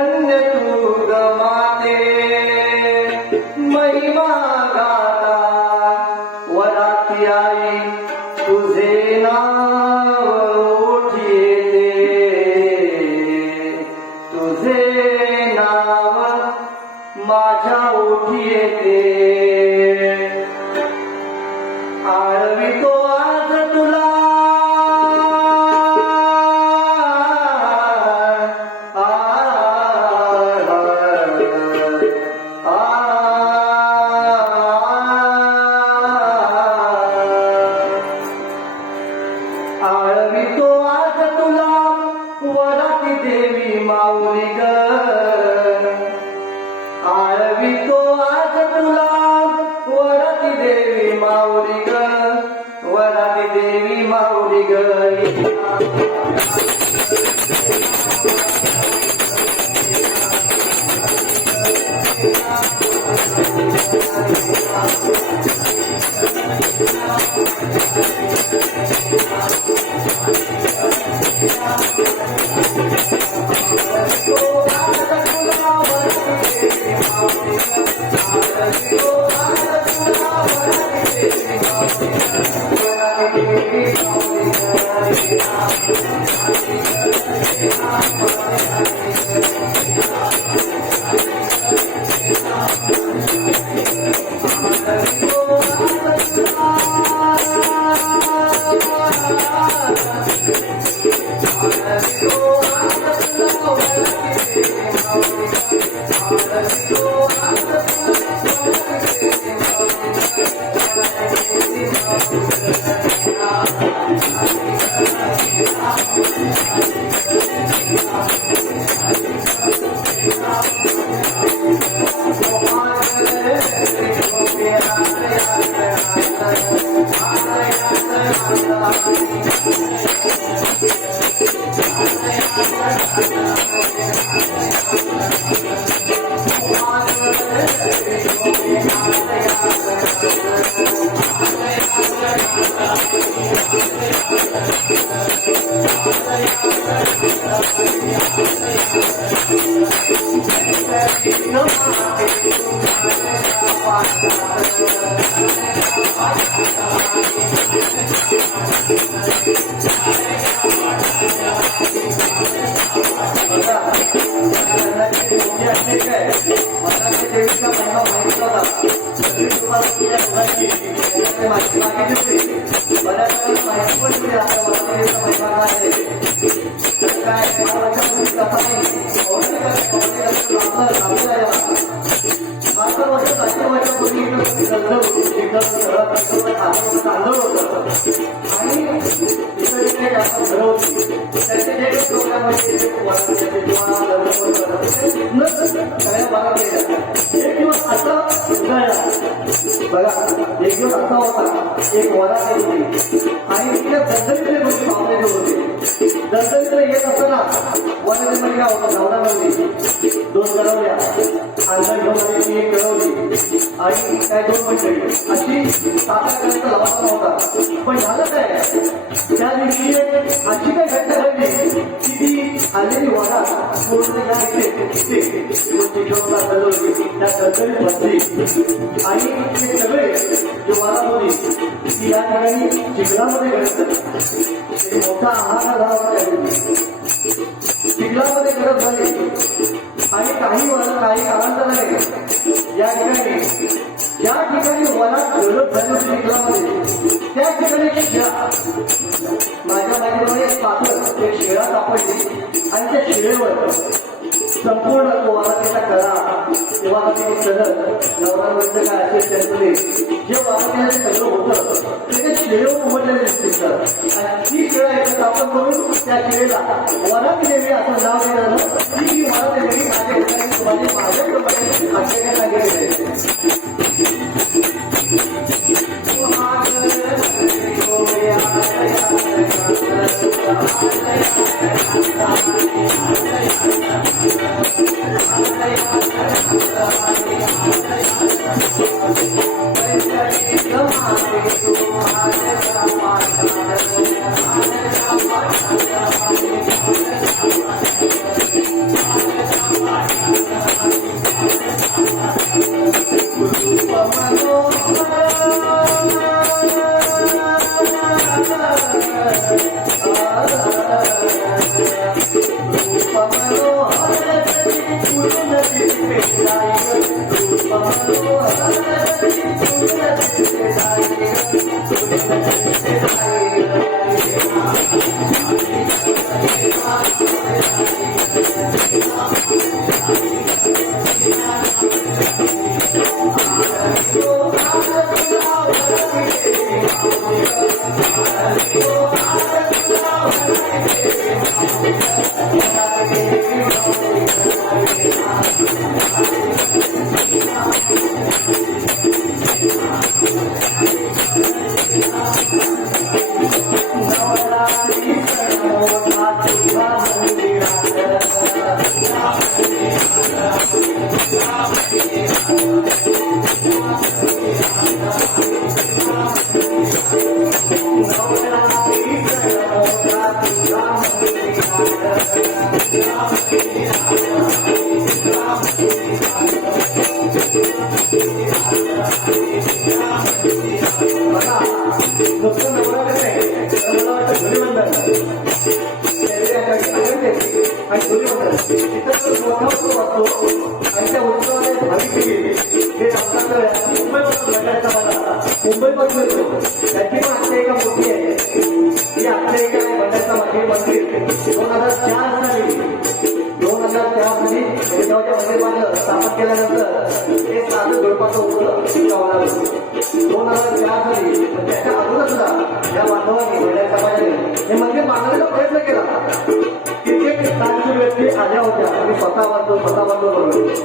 धन्य तू ग माते महिमा गाता वराती आई तुझे नाव ओठी येते तुझे नाव माझ्या ओठी येते आळवितो आज तुला आळवितो आज तुला वराती देवी माऊली ग आळवितो आज तुला वराती देवी माऊली ग वराती देवी माऊली ग बघा एक दिवस असा होता एक वरात होती आणि तिला दर्शनीकडे गोष्टी पावलेले होते दर्शनीकडे येत असताना वरातीमध्ये काय होतं नवरा नवरी दोन गडवल्या अंतर घेऊन एक गडवली आणि काय दोन मंडळी अशी 7-8 लवासा होता पण झालं काय त्या दिवशी अशी काय घटना घडली की ती आलेली वरात पूर्ण या इथे त्या दर्शनीत बसली आणि ते सगळे जे वरात होती ती या ठिकाणी चिखलामध्ये घडत मोठा आहार झाला होता चिखलामध्ये गरज झाली आणि काही कालांतराने या ठिकाणी ज्या ठिकाणी वरात गरज झाली होती चिखलामध्ये त्या ठिकाणी माझ्या माहितीमध्ये एक पात्र एक शेळा सापडली आणि त्या शेळेवर संपूर्ण तो वरातीचा कला तेव्हा ते सगळं नवरांवरचं काय असेल त्यांचं जे वरातीला सगळं होतं ते शेळेवर उमटलेले दिसतील सर आणि ती शेळा एक स्थापन करून त्या शेळेला वराती देवी असं नाव दिलं झालं ती वराती देवी माझ्या ठिकाणी माझ्याकडे सांगितलेलं आहे मुंबईपासून येतो त्याची पण आत्ता एका मोठी आहे ही आपल्या एका मंडळाचा मागे मंदिर 2004 साली 2004 साली तेव्हाच्या मंदिर स्थापन केल्यानंतर एक साधं जोडपाचं होतं 2004 साली त्याच्या अगोदर सुद्धा या बांधवांनी मंडळ समाजाने हे मंदिर बांधण्याचा प्रयत्न केला. कित्येक दानशूर व्यक्ती आल्या होत्या आणि स्वतः बांधतो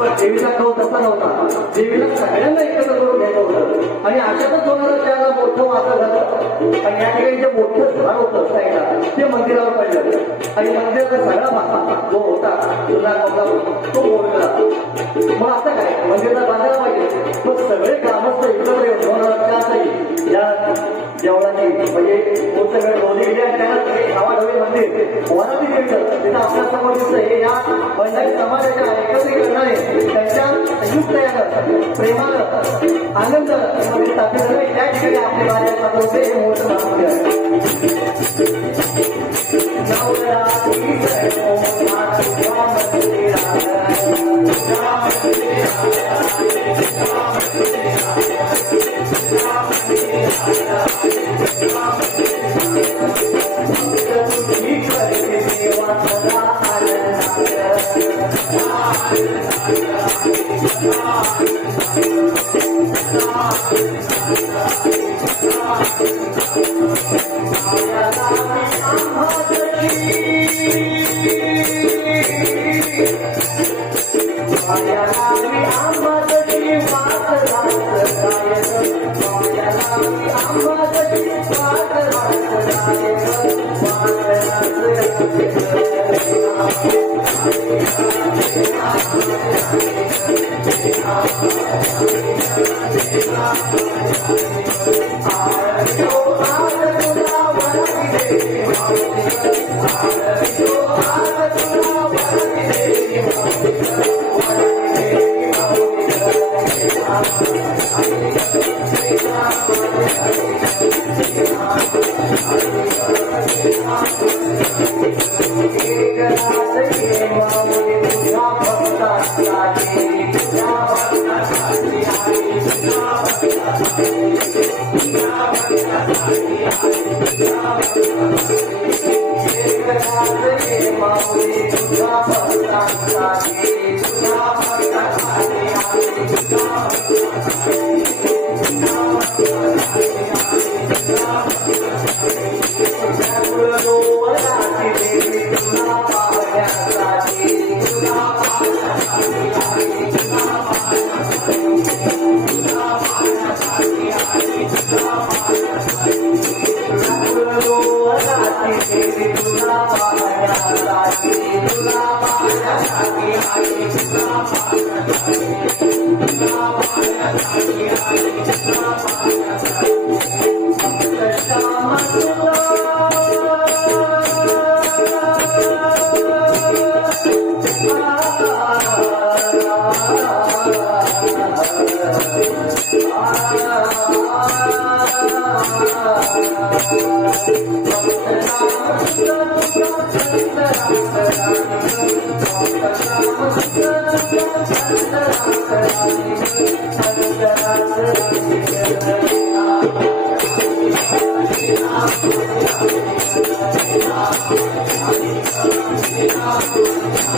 पण देवीचा कौल तसा नव्हता. देवीला सगळ्यांना एकत्र करून घ्यायचं होतं आणि अशातच 2004ला मोठं वादळ झालं आणि या ठिकाणी जे मोठं झाड होतं साईडला ते मंदिरावर पडलं आणि मंदिराचा सगळा भाग जो होता जुना तो मोडला. मग आता काय मंदिराला बांधायला पाहिजे मग सगळे ग्रामस्थ एकत्र येऊन 2004 साली या देवळाची म्हणजे सगळे रोजी गेले आणि त्याला सगळे धावाढवी मंदिर वनाती मिळतं तिथं आपल्या समोर दिसतं हे या बंडारी समाजाच्या एकत्रीकरणाने त्यांच्या संयुक्त यानं प्रेमानं आनंद मध्ये स्थापित झालं. त्या ठिकाणी आपले कार्य होते हे मोठं नाव Ah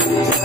Thank you.